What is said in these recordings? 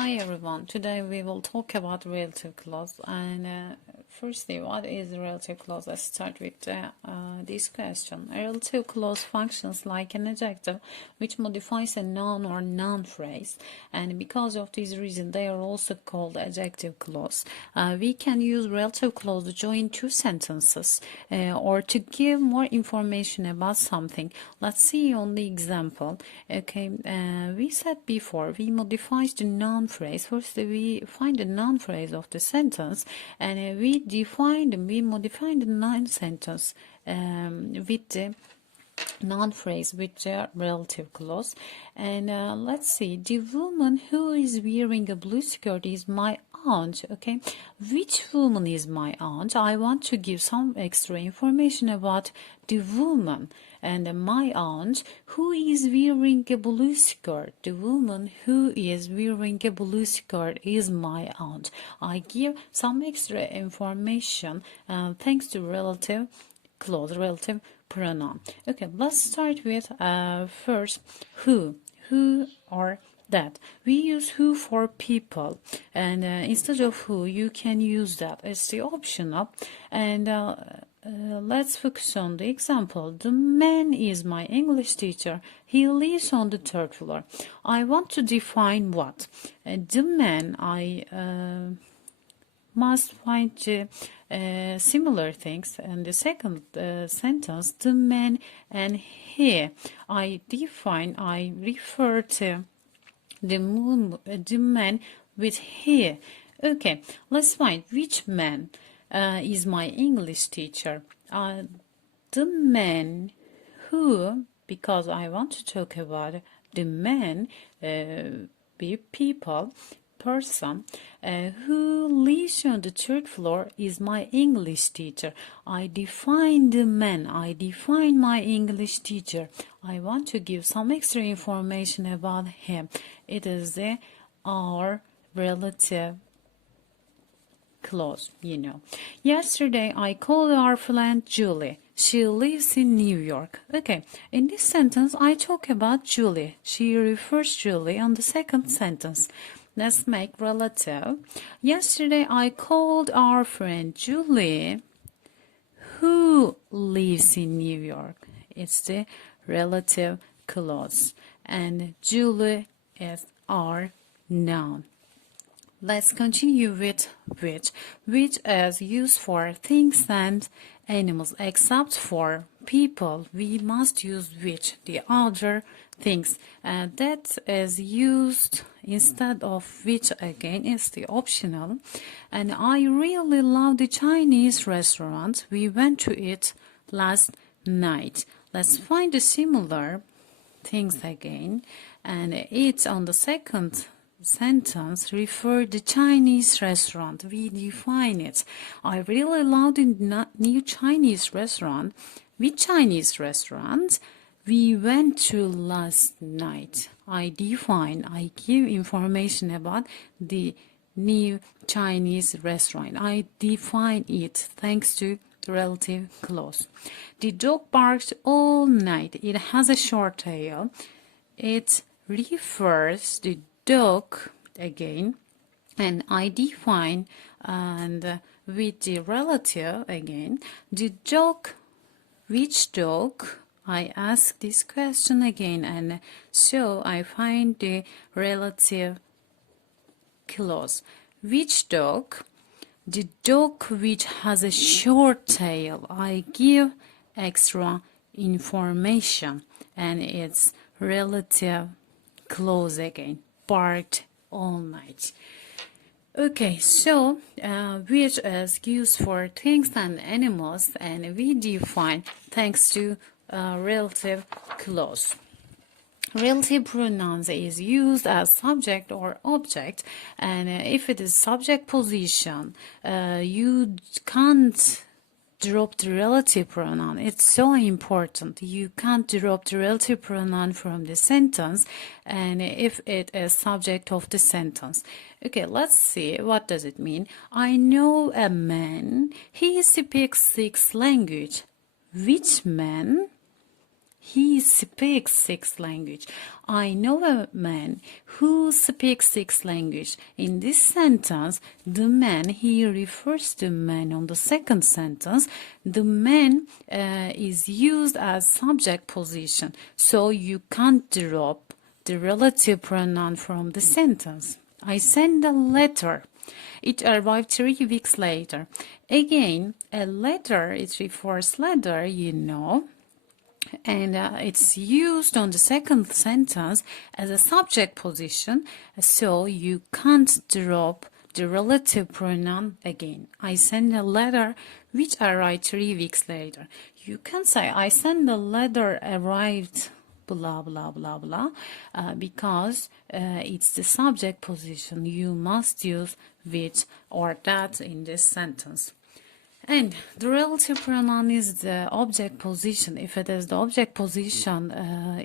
Hi everyone, today we will talk about relative clause and firstly, what is a relative clause? Let's start with this question. A relative clause functions like an adjective which modifies a noun or noun phrase, and because of this reason they are also called adjective clause. We can use relative clause to join two sentences or to give more information about something. Let's see on the example. Okay, we said before we modify the noun phrase. First we find the noun phrase of the sentence and we modify the noun sentence with the noun phrase with the relative clause. And let's see, the woman who is wearing a blue skirt is my aunt. Okay, which woman is my aunt? I want to give some extra information about the woman and my aunt who is wearing a blue skirt. The woman who is wearing a blue skirt is my aunt. I give some extra information thanks to relative clause, relative pronoun. Okay, let's start with first who or that. We use who for people, and instead of who you can use that. It's the optional. And let's focus on the example. The man is my English teacher. He lives on the third floor. I want to define what the man. I must find similar things. And the second sentence, the man and he. I refer to the man with he. Okay, let's find which man is my English teacher. The man who, because I want to talk about the man, be people, person who lives on the third floor is my English teacher. I define the man. I define my English teacher. I want to give some extra information about him. It is our relative clause, Yesterday I called our friend Julie. She lives in New York. Okay, in this sentence I talk about Julie. She refers Julie on the second sentence. Let's make relative. Yesterday I called our friend Julie who lives in New York. It's the relative clause. And Julie is our noun. Let's continue with which. Which is used for things and animals. Except for people, we must use which, the other things. And that is used instead of which again is the optional. And I really love the Chinese restaurant. We went to it last night. Let's find the similar things again. And it's on the second sentence refer the Chinese restaurant. We define it. I really love the new Chinese restaurant. Which Chinese restaurant we went to last night? I give information about the new Chinese restaurant. I define it thanks to relative clause. The dog barks all night. It has a short tail. It refers the dog again, and I define and with the relative again the dog. Which dog? I ask this question again, and so I find the relative clause. Which dog? The dog which has a short tail. I give extra information, and it's relative clause again. Barked all night. Okay, so which is used for things and animals, and we define thanks to relative clause. Relative pronouns is used as subject or object, and if it is subject position, you can't drop the relative pronoun. It's so important. You can't drop the relative pronoun from the sentence, and if it is subject of the sentence. Okay, let's see, what does it mean? I know a man. He speaks 6 languages. Which man? he speaks 6 languages. I know a man who speaks 6 languages. In this sentence, the man, he refers to man. On the second sentence, the man is used as subject position. So you can't drop the relative pronoun from the sentence. I send a letter. It arrived 3 weeks later. Again, a letter, it refers letter, you know, and it's used on the second sentence as a subject position, so you can't drop the relative pronoun again. I send a letter which arrived 3 weeks later. You can say I send a letter arrived blah blah blah blah because it's the subject position. You must use which or that in this sentence. And the relative pronoun is the object position. If it is the object position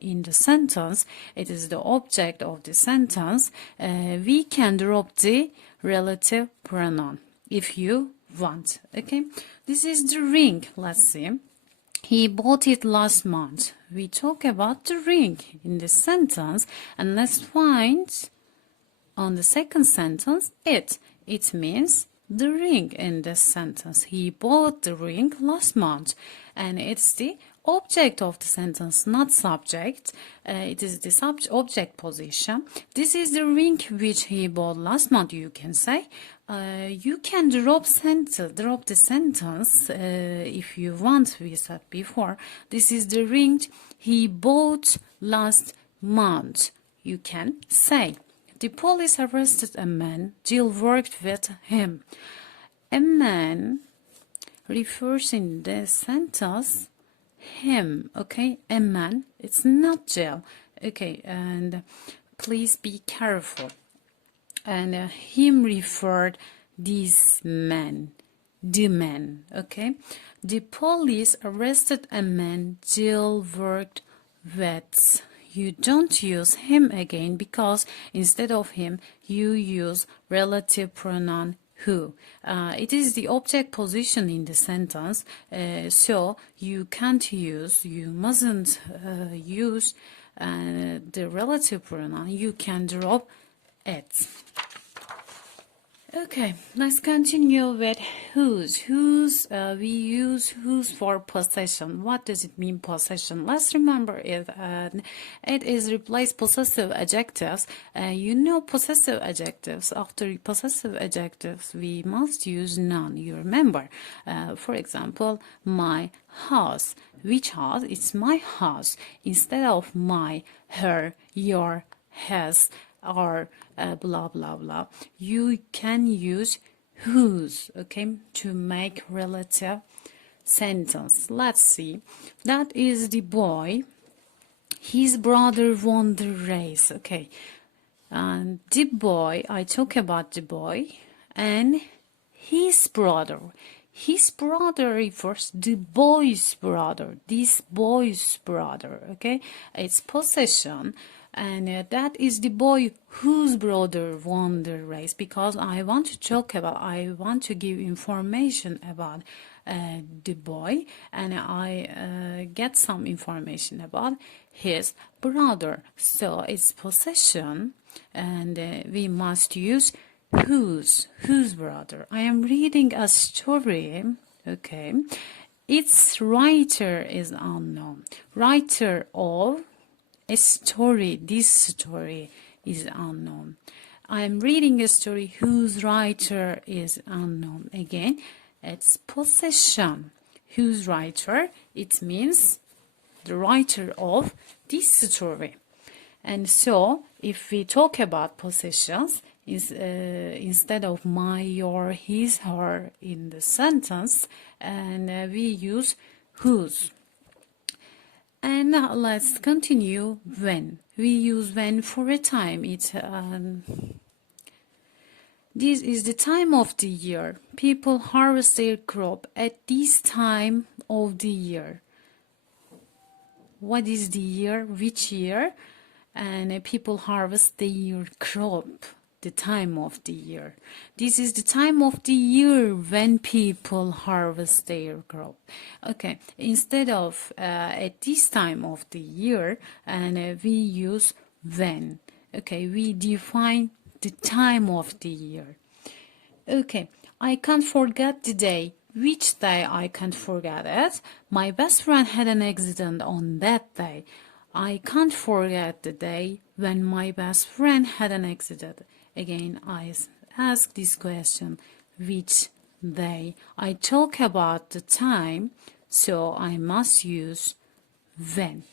in the sentence, it is the object of the sentence, we can drop the relative pronoun if you want. Okay, this is the ring. Let's see. He bought it last month. We talk about the ring in this sentence, and let's find on the second sentence it. It means the ring in this sentence. He bought the ring last month, and it's the object of the sentence, not subject. It is the object position. This is the ring which he bought last month. You can say. You can drop the sentence if you want. We said before. This is the ring he bought last month. You can say. The police arrested a man. Jill worked with him. A man refers in this sentence him. Okay, a man. It's not Jill. Okay, and please be careful. And him referred this man, the man. Okay, the police arrested a man Jill worked with. You don't use him again because instead of him you use relative pronoun who. It is the object position in the sentence, so you mustn't use the relative pronoun. You can drop it. Okay, let's continue with whose. We use whose for possession. What does it mean, possession? Let's remember it. It is replace possessive adjectives. You know possessive adjectives. After possessive adjectives, we must use noun. You remember. For example, my house. Which house? It's my house. Instead of my, her, your, his, or blah blah blah, you can use whose, okay, to make relative sentence. Let's see. That is the boy. His brother won the race. Okay, and the boy, I talk about the boy and his brother. His brother refers the boy's brother. This boy's brother. Okay, it's possession. And that is the boy whose brother won the race, because I want to give information about the boy, and I get some information about his brother. So it's possession, and we must use whose brother. I am reading a story, okay. Its writer is unknown. Writer of a story, this story is unknown. I am reading a story whose writer is unknown. Again, it's possession. Whose writer? It means the writer of this story. And so, if we talk about possessions, instead of my, your, his, her in the sentence, and we use whose. And now let's continue when. We use when for a time. This is the time of the year. People harvest their crop at this time of the year. What is the year? Which year? And people harvest their crop the time of the year. This is the time of the year when people harvest their crop. Okay, instead of at this time of the year, and we use when. Okay, we define the time of the year. Okay, I can't forget the day. Which day I can't forget it? My best friend had an accident on that day. I can't forget the day when my best friend had an accident. Again, I ask this question, which day? I talk about the time, so I must use when.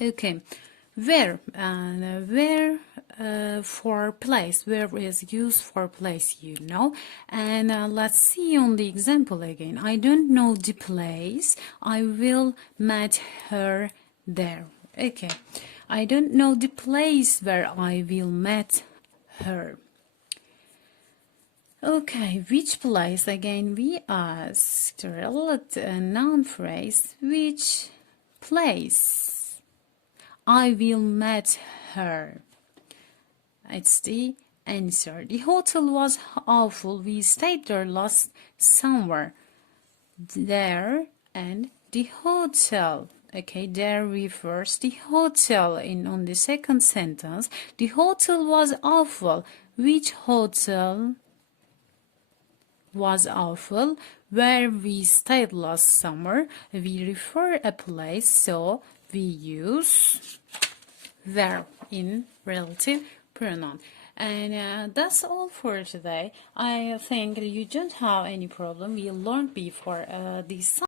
Okay, where, and where for place, where is used for place, you know. And let's see on the example again. I don't know the place, I will meet her there. Okay, I don't know the place where I will meet her. Okay, which place? Again, we ask the relative noun phrase, which place I will meet her. It's the answer. The hotel was awful. We stayed there last summer. There and the hotel. Okay, there refers the hotel in on the second sentence. The hotel was awful. Which hotel was awful? Where we stayed last summer. We refer a place, so we use where in relative pronoun. And that's all for today. I think you don't have any problem. We learned before this